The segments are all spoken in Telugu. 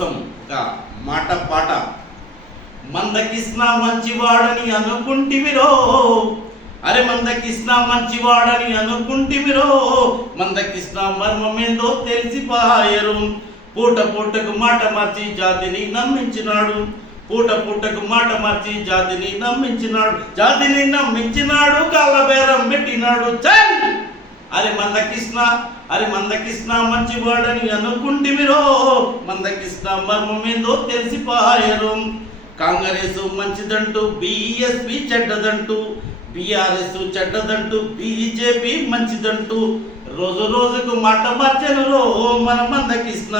కోసం ఒక మాట పాట. మందకృష్ణ మంచివాడని అనుకుంటివిరో, అరే మందకృష్ణ మంచివాడని అనుకుంటివిరో, మందకృష్ణ మర్మమేందో తెలిసిపాయరు. పూట పూటకు మాట మార్చి జాతిని నమ్మించినాడు, పూట పూటకు మాట మార్చి జాతిని నమ్మించినాడు, కాళ్ళబేరం పెట్టినాడు. చల్ అరే మందకృష్ణ మంచివాడని అనుకుంటివిరో, మందకృష్ణ మర్మమేందో తెలిసిపాయరు. కాంగ్రెస్ మంచిదంటూ బీఎస్పీ చెడ్డదంటూ, బీఆర్ఎస్ చెడ్డదంటూ బీజేపీ మంచిదంటూ, రోజు రోజుకు మాట మార్చనురో మన మందకృష్ణ,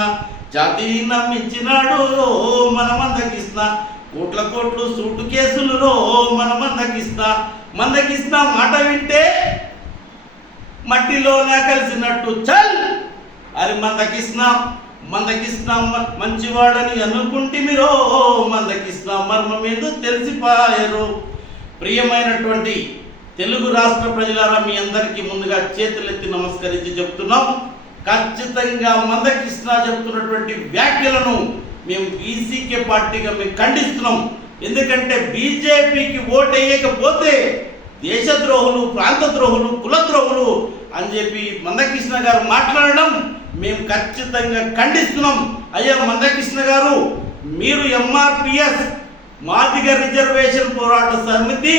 జాతిని నమ్మించినాడు రో మన మందకృష్ణ, కోట్ల కోట్లు సూటు కేసులు మన మందకృష్ణ మాట వింటే మట్టిలోనే కలిసినట్టు. చల్ అరే మందకృష్ణ మంచివాడని అనుకుంటిమిరో, మందకృష్ణ మర్మమేందో తెలిసిపాయరు. ప్రియమైనటువంటి తెలుగు రాష్ట్ర ప్రజలారా, మీ అందరికీ ముందుగా చేతులెత్తి నమస్కరించి చెప్తున్నాం, ఖచ్చితంగా మందకృష్ణ చెప్తున్నటువంటి వ్యాఖ్యలను మేము బీసీకే పార్టీగా మేము ఖండిస్తున్నాం. ఎందుకంటే బీజేపీకి ఓటేయకపోతే దేశద్రోహులు, ప్రాంత ద్రోహులు, కులద్రోహులు అని చెప్పి మందకృష్ణ గారు మాట్లాడడం మేము ఖచ్చితంగా ఖండిస్తున్నాం. అయ్యా మందకృష్ణ గారు, మీరు ఎంఆర్పిఎస్ మాదిగ రిజర్వేషన్ పోరాట సమితి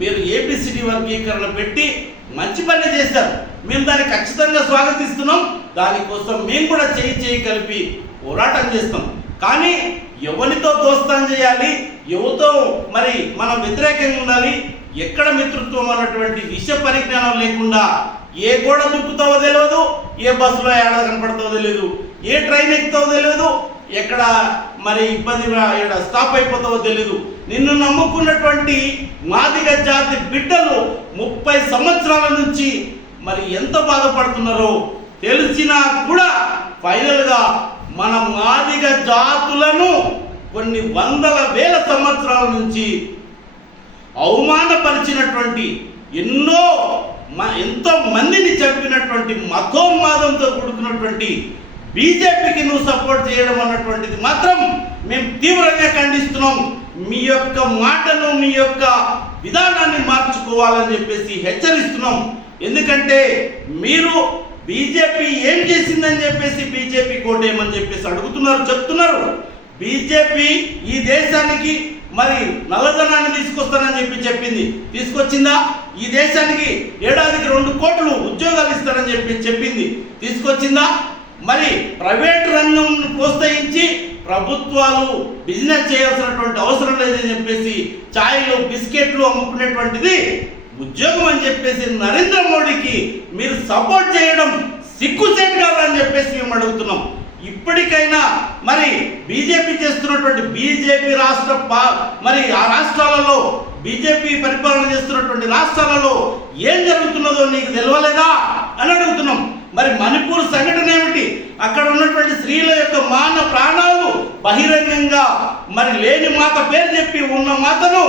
మీరు ఏబిసిడి వర్గీకరణ పెట్టి మంచి పని చేశారు. మేము దాన్ని ఖచ్చితంగా స్వాగతిస్తున్నాం. దానికోసం మేము కూడా చేయి కలిపి పోరాటం చేస్తాం. కానీ ఎవరితో దోస్తాం చేయాలి, ఎవరితో మరి మనం వ్యతిరేకంగా ఉండాలి, ఎక్కడ మిత్రత్వం అన్నటువంటి విషయ పరిజ్ఞానం లేకుండా ఏ గోడ దుక్కుతావో తెలియదు, ఏ బస్సులో ఏడ కనపడతావో తెలియదు, ఏ ట్రైన్ ఎక్కుతావో తెలియదు, ఎక్కడ మరి ఇబ్బందిగా స్టాప్ అయిపోతావో తెలియదు. నిన్ను నమ్ముకున్నటువంటి మాదిగ జాతి బిడ్డలు 30 సంవత్సరాల నుంచి మరి ఎంత బాధపడుతున్నారో తెలిసినా కూడా ఫైనల్గా మన మాదిగ జాతులను కొన్ని వందల వేల సంవత్సరాల నుంచి అవమానపరిచినటువంటి ఎంతో మందిని చంపినటువంటి మతోన్మాదంతో కూడుకున్నటువంటి బీజేపీకి నువ్వు సపోర్ట్ చేయడం అన్నటువంటిది మాత్రం మేము తీవ్రంగా ఖండిస్తున్నాం. మీ యొక్క మాటను, మీ యొక్క విధానాన్ని మార్చుకోవాలని చెప్పేసి హెచ్చరిస్తున్నాం. ఎందుకంటే మీరు బీజేపీ ఏం చేసిందని చెప్పేసి బీజేపీ కోటేయమని చెప్పేసి చెప్తున్నారు. బీజేపీ ఈ దేశానికి మరి నల్లధనాన్ని తీసుకొస్తానని చెప్పింది. తీసుకొచ్చిందా? ఈ దేశానికి ఏడాదికి 2 కోట్లు ఉద్యోగాలు ఇస్తానని చెప్పింది. తీసుకొచ్చిందా? మరి ప్రైవేట్ రంగం ప్రోత్సహించి ప్రభుత్వాలు బిజినెస్ చేయాల్సినటువంటి అవసరం లేదని చెప్పేసి ఛాయలు, బిస్కెట్లు అమ్ముకునేటువంటిది ఉద్యోగం అని చెప్పేసి నరేంద్ర మోడీకి మీరు సపోర్ట్ చేయడం సిగ్గుచేటు కాదని చెప్పేసి మేము అడుగుతున్నాం. ఇప్పటికైనా మరి బీజేపీ చేస్తున్నటువంటి బీజేపీ మరి ఆ రాష్ట్రాలలో బీజేపీ పరిపాలన చేస్తున్నటువంటి రాష్ట్రాలలో ఏం జరుగుతున్నదో నీకు తెలియలేదా అని అడుగుతున్నాం. మరి మణిపూర్ సంఘటన ఏమిటి? అక్కడ ఉన్నటువంటి స్త్రీల యొక్క మాన ప్రాణాలు బహిరంగంగా మరి లేని మాత పేరు చెప్పి ఉన్న మాతను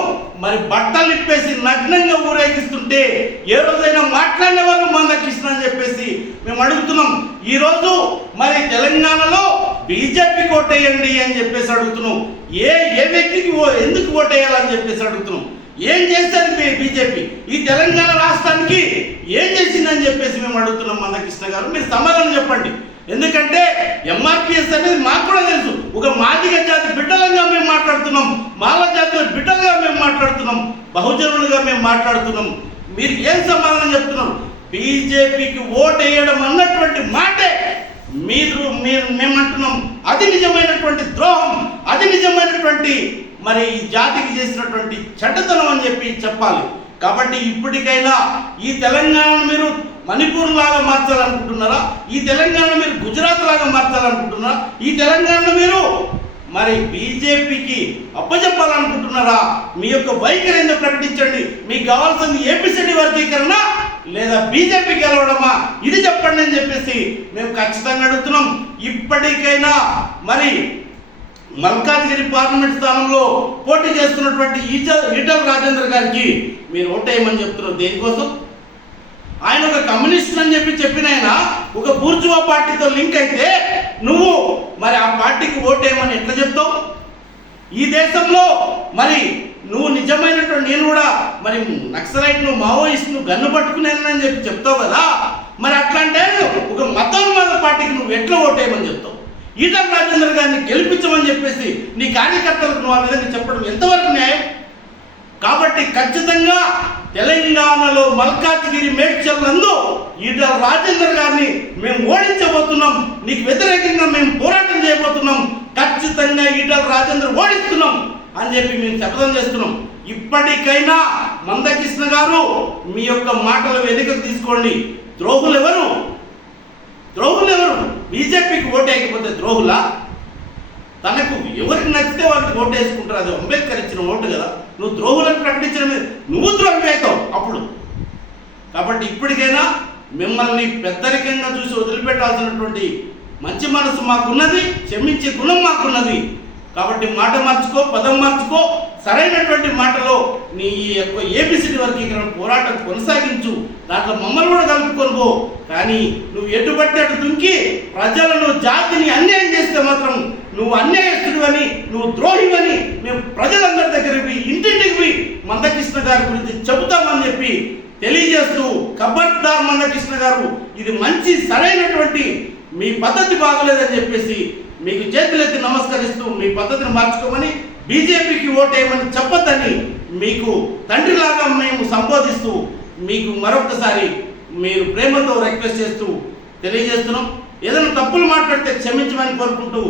మరి బట్టలు ఇప్పేసి నగ్నంగా ఊరేగిస్తుంటే ఏ రోజైనా మాట్లాడిన వాళ్ళు మందకృష్ణ అని చెప్పేసి మేము అడుగుతున్నాం. ఈరోజు మరి తెలంగాణలో బీజేపీ ఓటేయండి అని చెప్పేసి అడుగుతున్నాం. ఏ వ్యక్తికి ఎందుకు ఓటేయాలని చెప్పేసి అడుగుతున్నాం. ఏం చేస్తారు బీజేపీ ఈ తెలంగాణ రాష్ట్రానికి? ఏం చేసిందని చెప్పేసి మేము అడుగుతున్నాం. మందకృష్ణ గారు, మీరు సమాధానం చెప్పండి. ఎందుకంటే ఎంఆర్పిఎస్ అనేది మాకు కూడా తెలుసు. ఒక మాదిగ జాతి బిడ్డలుగా మేము మాట్లాడుతున్నాం, మాల జాతుల బిడ్డలుగా మేము మాట్లాడుతున్నాం, బహుజనులుగా మేము మాట్లాడుతున్నాం. మీరు ఏం సమాధానం చెప్తున్నారు? బీజేపీకి ఓటేయడం అన్నటువంటి మాటే మేమంటున్నాం. అది నిజమైనటువంటి ద్రోహం, అది నిజమైనటువంటి మరి ఈ జాతికి చేసినటువంటి చెడ్డతనం అని చెప్పాలి. కాబట్టి ఇప్పటికైనా ఈ తెలంగాణను మీరు మణిపూర్ లాగా మార్చాలనుకుంటున్నారా? ఈ తెలంగాణను మీరు గుజరాత్ లాగా మార్చాలనుకుంటున్నారా? ఈ తెలంగాణను మీరు మరి బీజేపీకి అప్పచెప్పాలనుకుంటున్నారా? మీ యొక్క వైఖరి ఎందుకు ప్రకటించండి. మీకు కావాల్సింది ఏబిసిడి వర్గీకరణ లేదా బీజేపీ గెలవడమా? ఇది చెప్పండి అని చెప్పేసి మేము ఖచ్చితంగా అడుగుతున్నాం. ఇప్పటికైనా మరి మల్కాజ్గిరి పార్లమెంట్ స్థానంలో పోటీ చేస్తున్నటువంటి ఈటల రాజేందర్ గారికి మీరు ఓటేయమని చెప్తున్నారు. దేనికోసం? ఆయన ఒక కమ్యూనిస్ట్ అని చెప్పిన ఆయన ఒక బూర్జువా పార్టీతో లింక్ అయితే నువ్వు మరి ఆ పార్టీకి ఓటేయమని ఎట్లా చెప్తావు? ఈ దేశంలో మరి నువ్వు నిజమైనటువంటి, నేను కూడా మరి నక్సలైట్, నువ్వు మావోయిస్ట్, నువ్వు గన్ను పట్టుకునేనని చెప్పి చెప్తావు కదా, మరి అట్లాంటే ఒక మతోన్మాద పార్టీకి నువ్వు ఎట్లా ఓటేయమని చెప్తావు? ఈటల రాజేందర్ గారిని గెలిపించమని చెప్పేసి నీ కార్యకర్తలకు నువ్వు ఆ విధంగా చెప్పడం ఎంతవరకు న్యాయం? కాబట్టి ఖచ్చితంగా తెలంగాణలో మల్కాజ్గిరి, మేడ్చల్ నందు ఈటల రాజేందర్ గారిని మేము ఓడించబోతున్నాం, నీకు వ్యతిరేకంగా మేము పోరాటం చేయబోతున్నాం, ఖచ్చితంగా ఈటల రాజేందర్ ఓడిస్తున్నాం అని చెప్పి మేము శపథం చేస్తున్నాం. ఇప్పటికైనా మందకృష్ణ గారు మీ యొక్క మాటల వెనుకకు తీసుకోండి. ద్రోహులు ఎవరు? బీజేపీకి ఓటేయకపోతే ద్రోహులా? తనకు ఎవరికి నచ్చితే వాళ్ళకి ఓటు వేసుకుంటారు. అది అంబేద్కర్ ఇచ్చిన ఓటు కదా. నువ్వు ద్రోహులను ప్రకటించడం నువ్వు ద్రోహి అవుతావు అప్పుడు. కాబట్టి ఇప్పటికైనా మిమ్మల్ని పెద్దరికంగా చూసి వదిలిపెట్టాల్సినటువంటి మంచి మనసు మాకున్నది, క్షమించే గుణం మాకున్నది. కాబట్టి మాట మార్చుకో, పదం మార్చుకో, సరైనటువంటి మాటలో నీ యొక్క ఏబిసిడి వర్గీకరణ పోరాటం కొనసాగించు, దాంట్లో మమ్మల్ని కూడా కలుపుకొనుకో. కానీ నువ్వు ఎటుబట్టి అటు దుంకి ప్రజలను, జాతిని అన్యాయం చేస్తే మాత్రం నువ్వు అన్యాయస్తుడివని, నువ్వు ద్రోహివని మేము ప్రజలందరి దగ్గరికి ఇంటింటికి పోయి మందకృష్ణ గారి గురించి చెబుతామని చెప్పి తెలియజేస్తూ, ఖబర్దార్ మందకృష్ణ గారు, ఇది మంచి సరైనటువంటి మీ పద్ధతి బాగలేదని చెప్పేసి మీకు చేతులెత్తి నమస్కరిస్తూ మీ పద్ధతిని మార్చుకోమని, బీజేపీకి ఓటేయమని చెప్పొద్దని మీకు తండ్రిలాగా మేము సంబోధిస్తూ మీకు మరొకసారి మీరు ప్రేమతో రిక్వెస్ట్ చేస్తూ తెలియజేస్తున్నాం. ఏదైనా తప్పులు మాట్లాడితే క్షమించమని కోరుకుంటూ